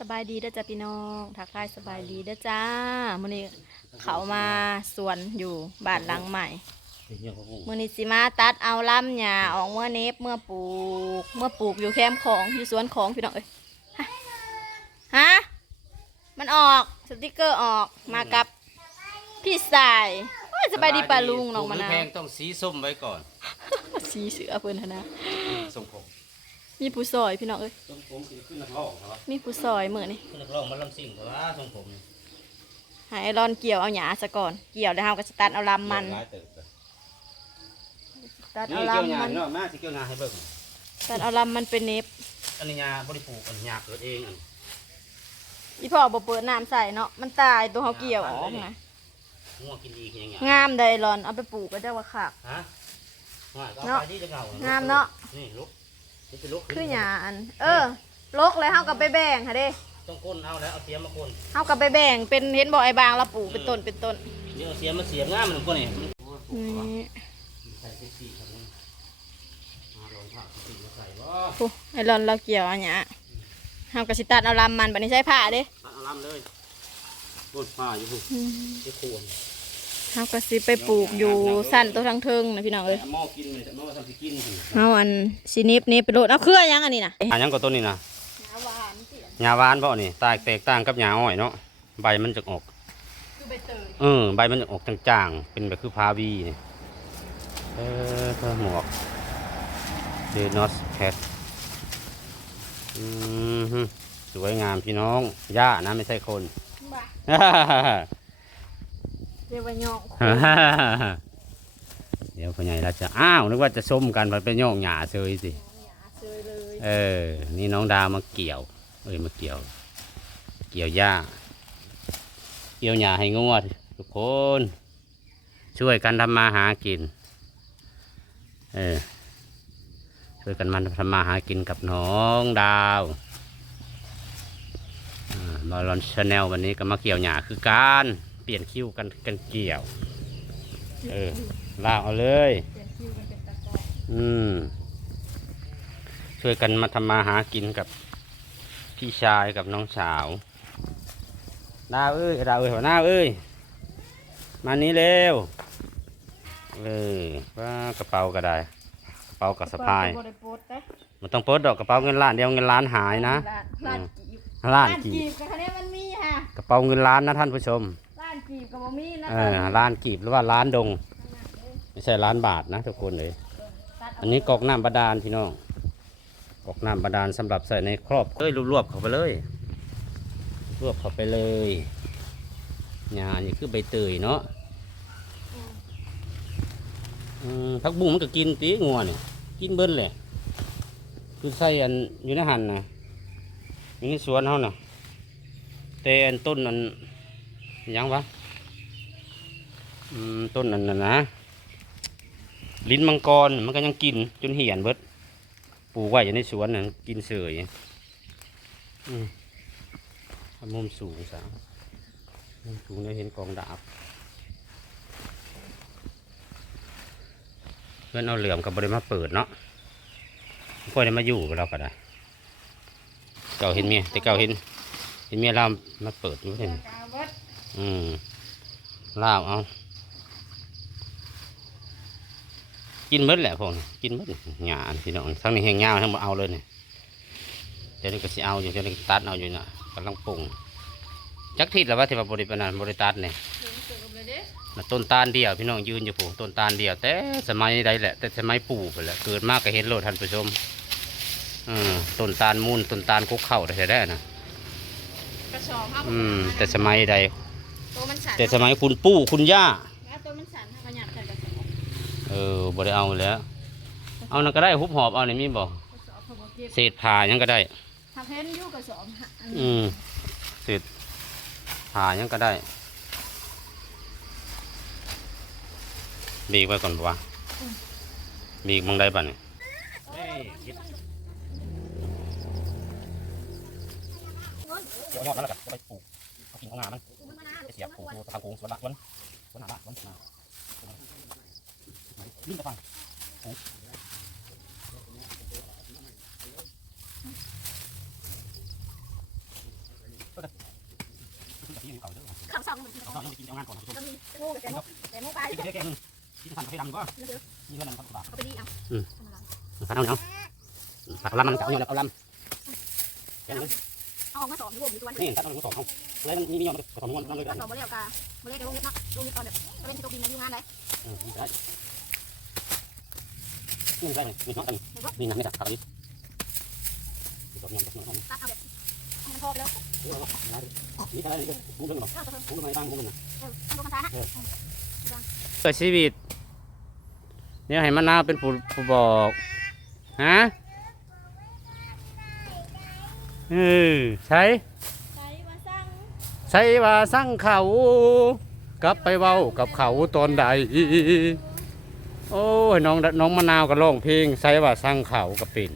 สบายดีเด้อจ้าพี่น้องทักทายสบายดีเด้อจ้ามื้อนี้เขามาสวนอยู่บ้านหลังใหม่มื้อนี้สิมาตัดเอาลำหญ้าออกเมื่อเนบเมื่อปลูก เมื่อปลูกอยู่แคมป์ของอยู่สวนของพี่น้องเอ้ยฮะฮะมันออกสติกเกอร์ออกมากับพี่สายโอ้ยสบายดีป่าลุงน้องมะปลูกนาแพวงต้องสีส้มไว้ก่อน สีเสือเพิ่นหั้นนะส้มผม มีผู้ซอยพี่น้องเอ้ยส้มผมคือขึ้นนักร้องครับมีผู้ซอยมื้อนี้ขึ้นนักร้องมาลำซิ่งแต่ว่าส้มผมนี่ให้ไอรอนเกี่ยวเอาหญ้าซะก่อน เกี่ยวแล้วเฮาก็สิตัดเอาลำมันหลายเติบเลยตัดนี่เอาเกี่ยวลำงามันนเนาะมาสิเกี่ยวงานให้เบิ่งตัดเอาลำมันเป็นเน็บอันนี้ยาบริปลูกอันยาเกิดเองอันอีพ่อบ่เปิดน้ำใส่เนาะมันตายตัวเขาเกี่ยวออกนะงัวกินดีกินยังไงงามได้รอนเอาไปปลูกก็จะว่าคักฮะว่าก็เนาะไปที่จะเก่างามเนาะ นี่ลุก นี่เป็นลุกคือหญ้าอัน เออลกเลยเฮาก็ไปแบ่งค่ะเด้ต้องก้นเอาแล้วเอาเสียมมาก้นเฮาก็ไปแบ่งเป็นเห็นบ่ไอ้บางเราปลูกเป็นต้นเป็นต้นเดี๋ยวเอาเสียมมาเสียบง่ามมันก้นนี่นี่ใส่เซ็กซี่ครับนี่มาลองผ้าเซ็กซี่มาใส่บ่โอ้ไอ้รอนเราเกี่ยวเอาหญ้าเฮาก็สิตัดเอาลำมันบัดนี้ใช้ผ้าเด้ตัดเอาลำเลยก้นผ้าอยู่พุ่นอืมที่ควร เฮาก็สิไปปลูกอยู่สั้นตัวทางเทิงนะพี่น้องเอ้ยหม้อกินเลยแต่หม้อทำสิกินสิเฮาอันสินิบนิบไปโลดเอาเครือยังอันนี้น่ะอะยังก็ต้นนี่นะหวานสิหญ้าหวานบ่นี่ตายแตกต่างกับหญ้าอ้อยเนาะใบมันจะออกคือใบเตยเออใบมันจะออกจางๆเป็นแบบคือพาวีนี่เออเธอหมวกเดนอสแคทอืมฮึสวยงามพี่น้องหญ้านะไม่ใช่คนบ่ เรียกว่าหยองเดี๋ยวพ่อใหญ่เราจะอ้าวนึกว่าจะส้มกันมันเป็นโยงหญ้าเซยสิเซยเลยเออ นี่น้องดาวมาเกี่ยว เอ้ยมาเกี่ยว เกี่ยวหญ้า เกี่ยวหญ้าให้งวด ทุกคน ช่วยกันทำมาหากิน เออ ช่วยกันมันทำมาหากินกับน้องดาวอ่ามาลอนชาแนลวันนี้ก็มาเกี่ยวหญ้าคือการ เปลี่ยนคิ้วกันกันเกี่ยว เออลากเอาเลยเปลี่ยนคิวกันเป็นตะกร้ออืม ช่วยกันมาทำมาหากินกับพี่ชายกับน้องสาวดาวเอ้ยดาวเอ้ยหัวหน้าเอ้ย มานี้เร็วเออว่ากระเป๋าก็ได้ กระเป๋ากับสะพายบ่ได้โพสต์เด้มันต้องเปิดดอกกระเป๋าเงินล้านเดียวเงินล้านหายนะล้านกีบล้านกีกีบบกับคะแนนมันมีฮะกระเป๋าเงินล้านนะท่านผู้ชมล้านกี บกับบ่มีนะเออล้านกีบหรือว่าล้านดง ไม่ใช่ล้านบาทนะทุกคนเลยตัดอันนี้กอกน้ำบาดาลพี่น้องกอกน้ำบาดาลสำหรับใส่ในครอบเอ้ยรวบๆเข้าไปเลย รวบเข้าไปเลยงานนี่คือใบเตยเนาะอืมผักบุ้งมันก็กินตีงัวเนี่ยกินเบิ้ลแหละคือใส่อันอยู่ในหันนะอยู่ในสวนเขาน่ะแต่อันต้นอันหยังวะอืม ต้นอันนั้นนะ ลิ้นมังกรมันก็ยังกินจนเหี่ยนเบิดปลูกไว้อยู่ในสวนนั่นกินเสยอืมเอามุมสูงสาวมุมสูงได้เห็นกองดาบ เพื่อนเอาเหลื่อมกับบริมาเปิดเนาะพ่อได้มาอยู่กับเราก็ได้ เก่าเห็นเมียแต่เก่าเห็น เห็นเมียเรามาเปิดอยู่เห็นกาเบิดอืมล่าวเอา กินเบิดแหละพวกนี้กินเบิดหยาพี่น้องทั้งนี้แห้งยาวทั้งหมดเอาเลยเนี่ยเดี๋ยวนี้ก็สิเอาอยู่เดี๋ยวนี้ก็ตัดเอาอยู่นะกำลังปรุงจักทิศแล้วว่าที่ว่าบริปนันบริตัดเนี่ยถึงเกิดเลยเด้น่ะต้นตาลเดียวพี่น้องยืนอยู่ผูต้นตาลเดียว แต่สมัยใดแหละ แต่สมัยปู่ไปแหละเกิดมากก็เห็นโลดท่านผู้ชมอืมต้นตาลมูลต้นตาลคุกเข่าได้ได้นะกระสอบห้าอืมแต่สมัยใดตัวมันสั่นแต่สมัยคุณปู่คุณย่า ออบ่ได้เอาแล้ว เอานั่นก็ได้หุบหอบเอาในมีบอกกระสอบเขาบอกเก็บเศษผ่ายังก็ได้ ถ้าเพ้นอยู่กระสอบหักอันอืมเศษผ่ายังก็ได้บีบไว้ก่อนวะบีบมองได้ป่ะเนี่ยเดี๋ยวยอดนั่นแหละกันไปปลูกเอากิ่งของงามันไปเสียบปลูกตัวทางโค้งสวนละสวนสวนหนาละสวนนา ลิ้นตะฟังปลูกองมือนเอาต้องไปกินเอางานก่อนก็มีงูกับแกมุกแกมุกปลากินที่แกงกินขันกาแฟดำก็นี่ก็นั่นครับเอาไปดีเอาขันเอาเนาะผักลำมันเอาเนี่ยเอาลำแกงเอาออกมาสองรวมอยู่ตัวนี่ตัดเอาสองเอาแล้วมีมียอมผสมกันต้องเลยก็สองมาแล้วกามาเล่นกับลูกนิดเนาะลูกนิดตอนแบบก็เป็นที่ตกดินในยูงานเลยอืมได้ นี่ได้มีน้องกันมีน้ำไม่ดักผักนี้ผสมยำผสมยตักเอาแบบให้มันพอไปแล้วนี่อะไรนี่มุ้งเรื่องหรอมุ้งเรื่องอะไรบ้างมุ้งเรื่องเออลูกมันตาฮะเกิดชีวิตเนี่ยให้มะนาวเป็นผู้ผู้บอกฮะเออใช้ใช้มาสั่งใช้ว่าสั่งเขา กลับไปเว้ากับเขาตอนใด โอ้ยน้องน้องมะนาวก็ร้องเพลงใช้ว่าสั่งเขากับเป็น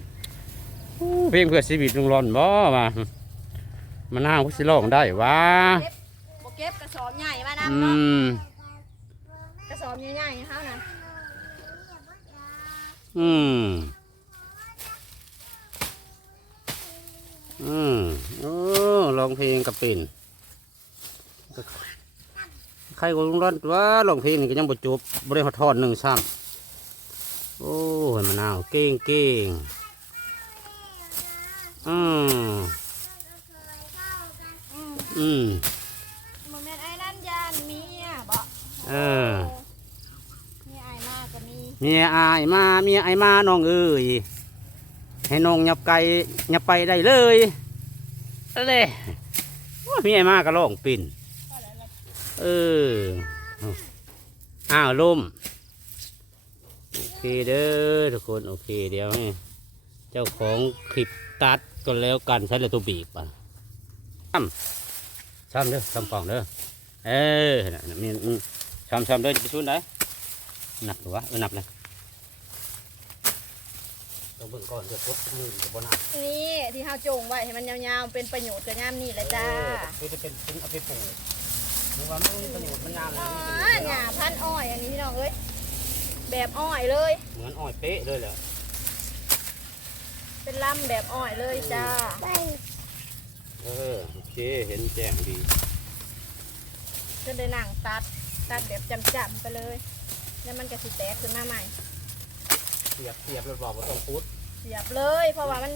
อู้เพลงเพื่อชีวิตลุงร้อนบ่มามะนาวก็สิร้องได้วะโบเก็บกระสอบใหญ่มาอืนำเนาะมกระสอบใหญ่ๆเขานะอืมอืมโอ้ร้องเพลงกับเป็นใครก็ร้องร้อนตัวร้องเพลงนี่ก็ยังบ่จบบริหารทอดหนึ่งซ้ำโอ้ ยมะนาวเก่งเก่งอืมอืมอืมโมเมนต์ไอ้นั่นยานเมียบ่เออมีไอ้มากก็มีเมียอายมาเมียไอายมาน้องเอ้ยให้น้องหยับไก่หยับไปได้เลยอะไรว่าเมียมาก็ร้องปิ่นเอออ้าวล่มโอ เคเด้อทุกคนโอเคเดี๋ยวให้เจ้าของคลิปตัดก็แล้วกันใช้เลยตัวบีบป่ะซ้ำซ้ำเด้อซ้ำฟองเด้อเออน่ะน่ะมีมีซ้ำซ้ำเด้อจะไปชุนไหนหนักหรือวะเออหนักเลยเราเบิ่งก่อนเดี๋ยวพดมือจะบ่หนักนี่ที่เฮาจงไว้ให้มันยาวๆเป็นประโยชน์กับย่ามนี่แหละจ้าเออจะเป็นเป็นเอาไปปลูกหรือว่ามันมีประโยชน์มันงามเลยอ่าหญ้าพันอ้อยอันนี้พี่น้องเอ้ย แบบอ้อยเลย เหมือนอ้อยเป๊ะเลยแหละเป็นลำแบบอ้อยเลยจ้า เออโอเคเห็นแจ้งดีก็เลยนั่งตัดตัดแบบจำๆไปเลย แล้วมันก็สิแตกขึ้นมาใหม่เสียบเสียบเลยบอกว่าต้องพุดเสียบเลย เพราะว่ามัน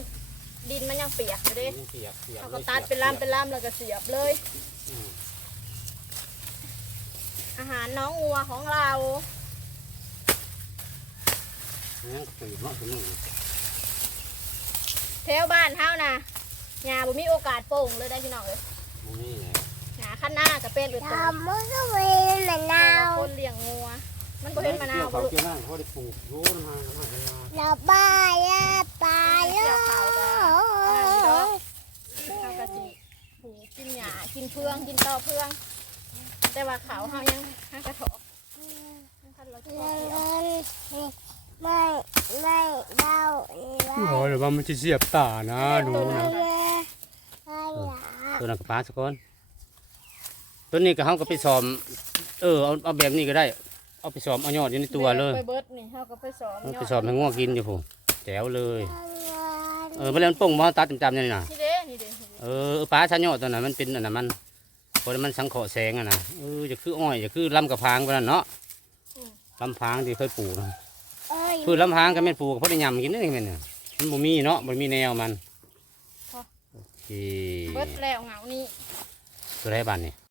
ดินมันยังเปียกอยู่เด้เสียบเสียบเขาก็ตัดเป็นลำเป็นลำแล้วก็เสียบเลย อืมอาหารน้องงัวของเรา งั้นก็ตื่นเนาะถึงนี่ แถวบ้านเฮานะหญ้าบ่มีโอกาสโป่งเลยได้พี่น้องเลยมันนี่ไงหญ้าขั้นหน้าก็เป็นเลยตัวทำมันก็เป็นมะนาวคนเลี้ยงงัวมันบ่เห็นมะนาวบ่เขาลูกเกี่ยวนั่งเขาได้ปลูกรู้น้ำมันน้ำมันน้ำมันเราบ้าละปลาโลเฮาก็สิปลูกกินหญ้ากินเพืองกินต่อเพือง แต่ว่าเขาเฮายังหากระถอกคันเราจะพอเกี่ยว ไม่ไม่เล่าเล่าโอ้ยว่ามันจะเสียบตานะดูนะไม่อยากตัวนั้นกับปลาสักคนตัวนี้ก็เขาก็ไปซ้อม เออเอาเอาแบบนี้ก็ได้ เอาไปซ้อมเอายอดอยู่ในตัวเลยไปเบิดนี่เฮาก็ไปสอนเอายไปอดซ้อมให้ง่วงกินอยู่ผมแจ๋วเลย เออเวลามันป่งมาตัดจำๆนี่นะนี่เด้นี่เด้นี่เด้เออปลาชะยอดตัวนั้นมันเป็นอันนั้นมันเพราะมันสังเคราะห์แสงอะนะเออจะคืออ้อยจะคือลำกระพางไปนั่นเนาะลำพางที่เคยปลูกนะเอ้ย พืชลำพางก็ไม่นปลูกเพราะได้ยำกินนี่แม่นเนี่ยมันบ่มีเนาะมันมีแนวมันโอเคเบิดแล้วเหงานี่ตัวไรบ้านนี่